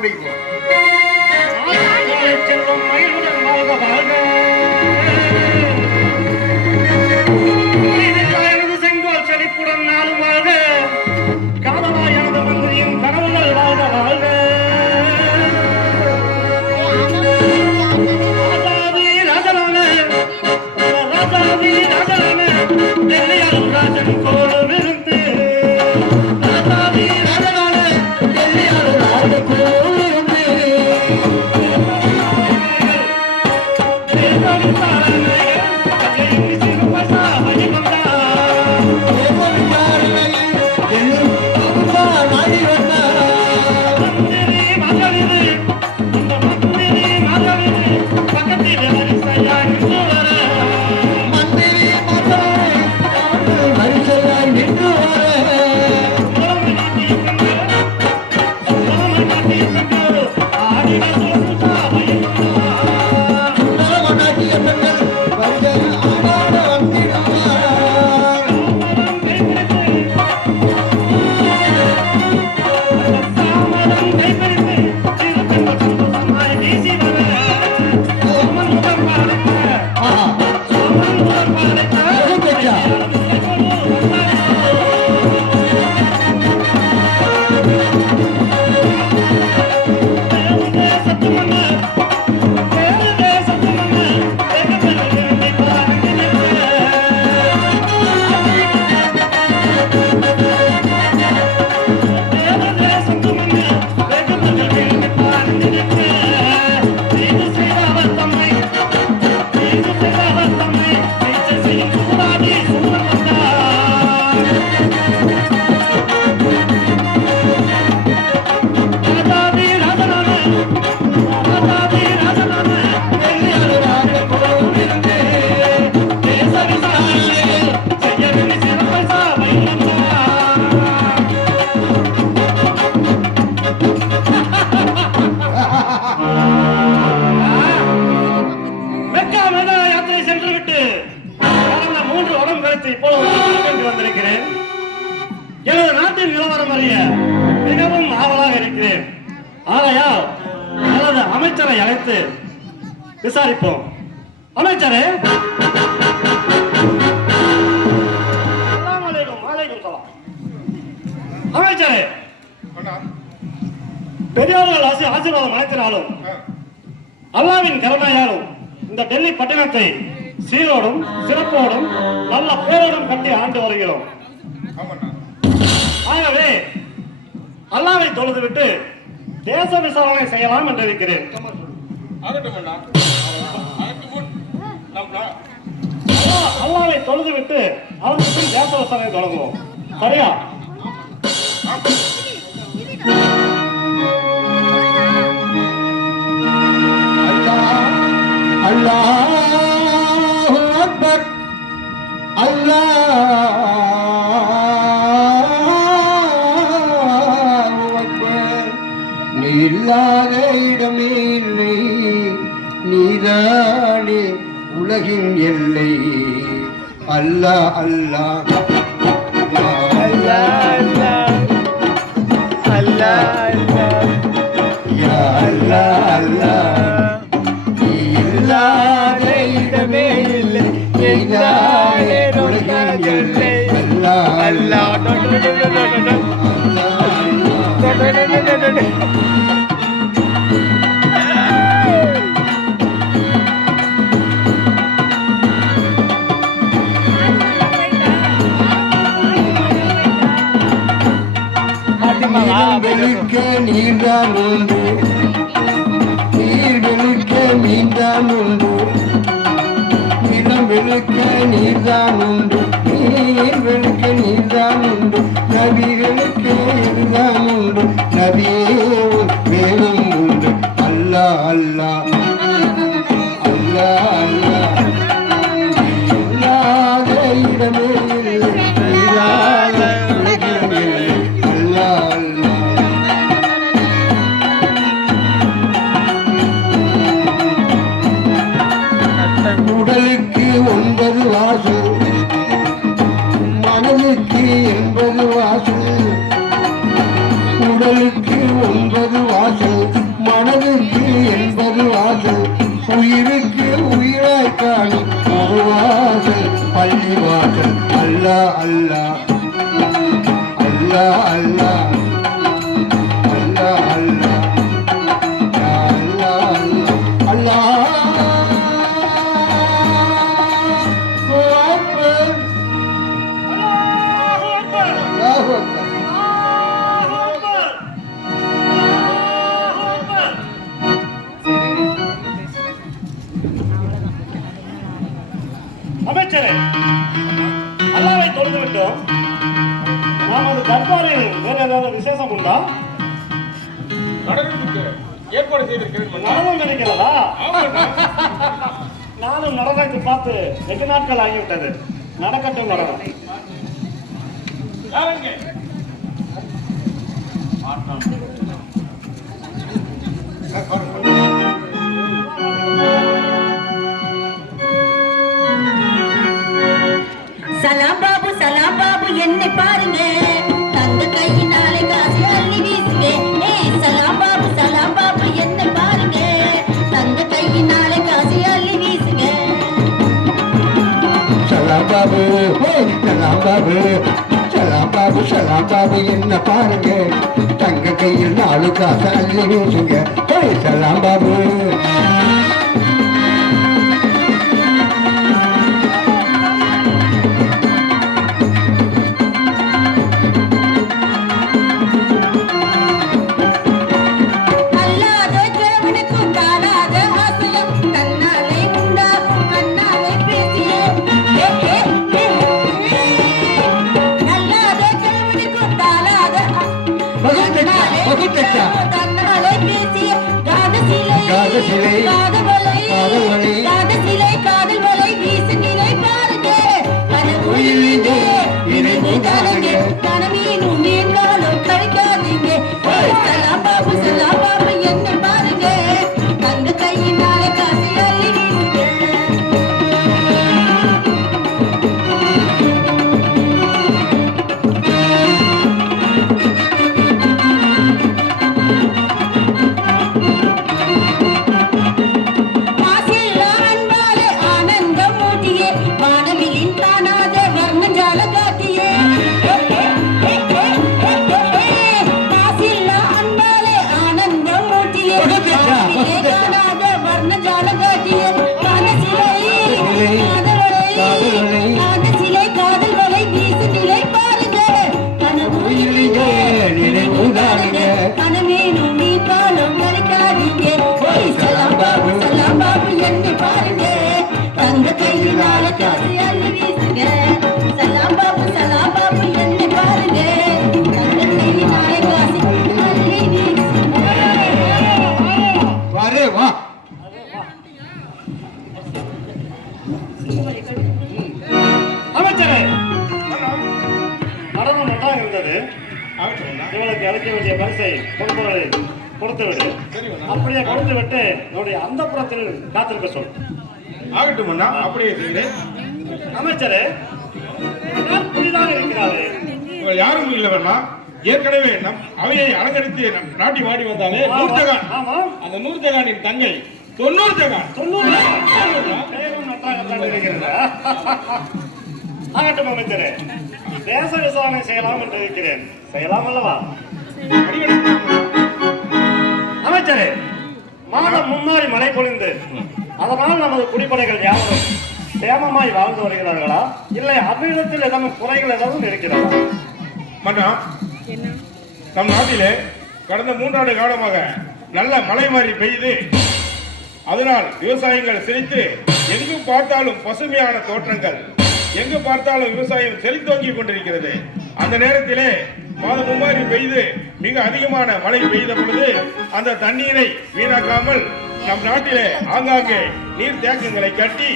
சண்டைக்கு செல்வம் மயிலுடன் வாழ்க வாழ்க. செங்கோல் செழிப்புடன் நாளும் வாழ்க. காதலா எனது மந்திரியின் கனவுகள் வாழ்க வாழ்க. ராஜாதி ராஜனான ராஜாதி ராஜனான டெல்லியாரும் ராஜன் கோல விருந்து. ராஜாதி ராஜனான டெல்லியாரும் ராஜன் கோல விருந்து. எனது நாட்டின் நிலவரம் அறிய மிகவும் ஆவலாக இருக்கிறேன். ஆகையால் எனது அமைச்சரை அழைத்து விசாரிப்போம். அமைச்சரே, அமைச்சரே, பெரியோர்கள் ஆசீர்வாதம் அழைத்தினாலும் அல்லாவின் கருணையாலும் இந்த டெல்லி பட்டணத்தை சீரோடும் சிறப்போடும் நல்ல பேரோடும் கட்டி ஆண்டு வருகிறோம். ஆகவே அல்லாவை தொழுதுவிட்டு தேச விசாரணை செய்யலாம் என்று இருக்கிறேன். அல்லாவை தொழுதுவிட்டு அவருக்கு தேச விசாரணை தொடங்குவோம். சரியா? அல்லாஹு அக்பர். அல்லாஹு அக்பர். நீ இல்லாத இடமே இல்லை, நீதானே உலகின் எல்லை. அல்லாஹ் அல்லாஹ் வெளுக்க நீர்தான் உண்டு, நீர் வெளுக்க நீர்தான் உண்டு, நிலம் வெளுக்க நீர்தான் உண்டு, நீர் வெளுக்க நீர்தான் உண்டு, நதிகளுக்கு இதுதான் உண்டு, நதியும் மேலும் உண்டு. அல்லாஹ் அல்லாஹ் அல்லாஹ் அல்லாஹ். இல்லாத இடமே இல்லை, இல்லாத உலகில் இல்லை. அல்லாஹ் அல்லாஹ். உடலுக்கு 9 வாசல், மனதுக்கு 80 வாசல். உடலுக்கு 9 வாசல், அல்லாஹ் அல்லாஹ் அல்லாஹ் அல்லாஹ் அல்லாஹ் அமைச்சரே, அல்லாவை தொழுது விட்டோம். நமது தர்பாரில் வேற ஏதாவது விசேஷம் உண்டா? நடனத்துக்கு ஏற்பாடு செய்திருக்கிறேன். நடனம் இருக்கிறதா? நானும் நடனத்தை பார்த்து வெகு நாட்கள் ஆகிவிட்டது. நடக்கட்டும் நடனம். யாருங்க? சலாம் பாபு என்னை பாருங்க, தங்க கையினாலே காசு அள்ளி வீசுங்க. சலாம் பாபு என்னை பாருங்க, தங்க கையினாலே காசு அள்ளி வீசுங்க. சலாம் பாபு சலாம் பாபு சலாம் பாபு சலாம் பாபு என்ன பாருங்க, தங்க கையில் 4 காசு அள்ளி வீசுங்க. சலாம் பாபு காதல் வலை வீசு நிலை பாருங்க, கனவீனும் நீங்காலும் கழிக்காதீங்க. சலாம் பாபு என்னை பாருங்க, தங்க கையினாலே காசு அள்ளி வீசுங்க. அமைச்சரே, நடனம் நன்றாக இருந்தது. இவளுக்கு அளிக்க வேண்டிய பரிசை பொறுப்புகளை கொடுத்து விடு. அப்படியே கொடுத்து விட்டு என்னுடைய அந்த புறத்தில் காத்திருக்க சொல். ஆகட்டும் அண்ணா, அப்படியே செய்கிறேன். அமைச்சரே, புதிதாக இருக்கிறாரு. உங்கள் யாரும் இல்லை வேணா, ஏற்கனவே நம் அவையை அலங்கரித்து நாட்டி வாடி வந்தாலே நூர்ஜகான். அந்த நூர்ஜகானின் தங்கை 90 ஜகான். 90 பேரும் நன்றாக இருக்கிறதா? ஆகட்டும் அமைச்சரே, தேச விசாரணை செய்யலாம் என்று இருக்கிறேன். செய்யலாம் அல்லவா? அமைச்சரே, மாதம் முன்னாடி மழை பொழிந்து அதனால் நமது குடிப்படைகள் யாரும் சேமமாய் வாழ்ந்து வருகிறார்களா, இல்லை அவ்விடத்தில் ஏதாவது குறைகள் ஏதாவது இருக்கிறதா? மன்னா, நம் நாட்டிலே கடந்த 3 ஆண்டு காலமாக நல்ல மழை மாறி பெய்து அதனால் விவசாயங்கள் செழித்து எங்கு பார்த்தாலும் பசுமையான தோற்றங்கள், எங்கு பார்த்தாலும் விவசாயம் செழித்தோங்கி கொண்டிருக்கிறது. அந்த நேரத்திலே மாதம் மும்மாரி பெய்து மிக அதிகமான மழை பெய்த பொழுது அந்த தண்ணீரை வீணாக்காமல் நம் நாட்டிலே ஆங்காங்கே நீர் தேக்கங்களை கட்டி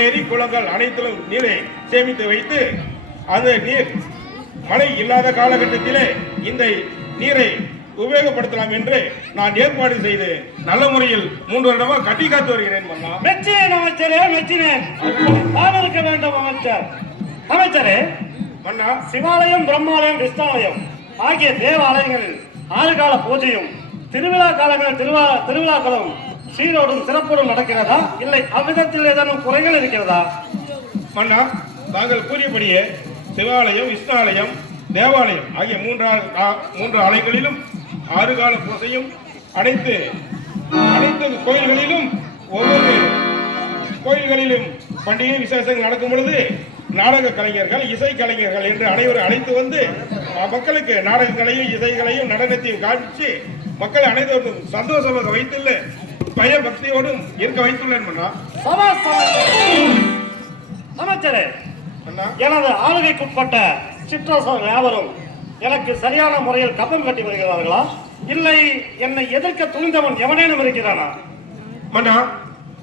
ஏரி குளங்கள் அனைத்திலும் நீரை சேமித்து வைத்து அந்த நீர் மழை இல்லாத காலகட்டத்திலே இந்த நீரை உபயோகப்படுத்தலாம் என்று நான் ஏற்பாடு செய்து நல்ல முறையில் 3 வருடமா கட்டி காத்து வருகிறேன். மெச்சினேன் அமைச்சரே, மெச்சினேன். இருக்க வேண்டும் அமைச்சர். அமைச்சரே, மன்னா, சிவாலயம், பிரம்மாலயம், விஷ்ணாலயம் ஆகிய தேவாலயங்களில் 6 கால பூஜையும் திருவிழா காலங்களில் திருவிழாக்களும் சீரோடும் சிறப்போடும் நடக்கிறதா, இல்லை அவ்விதத்தில் ஏதேனும் குறைகள் இருக்கிறதா? மன்னா, தாங்கள் கூறியபடியே சிவாலயம், விஷ்ணாலயம், தேவாலயம் ஆகிய மூன்று ஆலயங்களிலும் 6 கால பூசையும் அனைத்து கோயில்களிலும் ஒவ்வொரு கோயில்களிலும் பண்டிகை விசேஷங்கள் நடக்கும் பொழுது நாடக கலைஞர்கள் இசை கலைஞர்கள் என்று அனைவரும் அழைத்து வந்து மக்களுக்கு நாடகங்களையும் இசைகளையும் நடனத்தையும் காண்பிச்சு மக்களை அனைவரும் சந்தோஷமாக வைத்துள்ள பய பக்தியோடும் இருக்க வைத்துள்ளேன் அமைச்சரே, எனது ஆளுகைக்குட்பட்ட சிற்றரசர்கள் யாவரும் எனக்கு சரியான முறையில் கப்பம் கட்டி வருகிறார்களா, இல்லை என்னை எதிர்க்க துணிந்தவன் எவனேனும் இருக்கிறானா? மன்னா,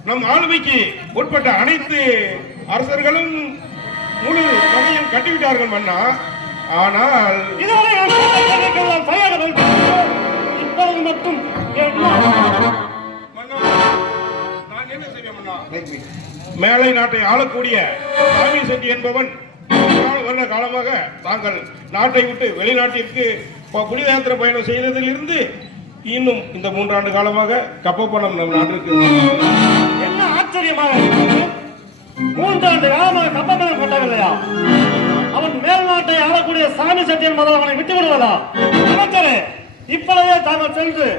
நம் ஆளுமைக்கு உட்பட்ட அனைத்து அரசர்களும் முழு தொகையும் கட்டிவிட்டார்கள் மன்னா. ஆனால் இதுவரை இப்பொழுது மட்டும் மன்னா, நான் என்ன செய்வேன் மன்னா? மேலை நாட்டை ஆளக்கூடிய சாமி செட்டி என்பவன் வருட காலமாக தாங்கள் நாட்டை விட்டு வெளிநாட்டிற்கு புனித யாத்திரை பயணம் செய்ததிலிருந்து இன்னும் இந்த 3 ஆண்டு காலமாக கப்ப பணம் நம் நாட்டிற்கு. என்ன ஆச்சரியமாக இருக்கிறது! 3 ஆண்டு காலமாக கப்ப பணம் கொண்டவில்லையா? அவன் மேல் நாட்டை ஆளக்கூடிய சாமி செட்டி என்பதால் அவனை விட்டு விடுவதா? அமைச்சரே, இப்பொழுதே தாங்கள் சென்று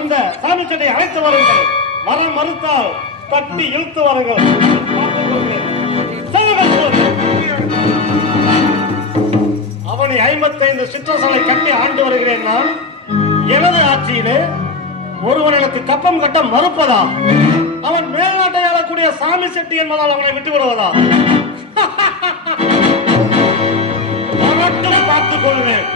அந்த சாமி செட்டியை அழைத்து வாருங்கள். வர மறுத்தால் தட்டி இழுத்து வாருங்கள். அவனை 55 சிற்றரசர்களை கட்டி ஆண்டு வருகிறேன் நான். எனது ஆட்சியிலே ஒருவன் எனக்கு கப்பம் கட்ட மறுப்பதா? அவன் மேல்நாட்டை ஆளக்கூடிய சாமி செட்டி என்பதால் அவனை விட்டு விடுவதா? பார்த்துக் கொள்வேன்.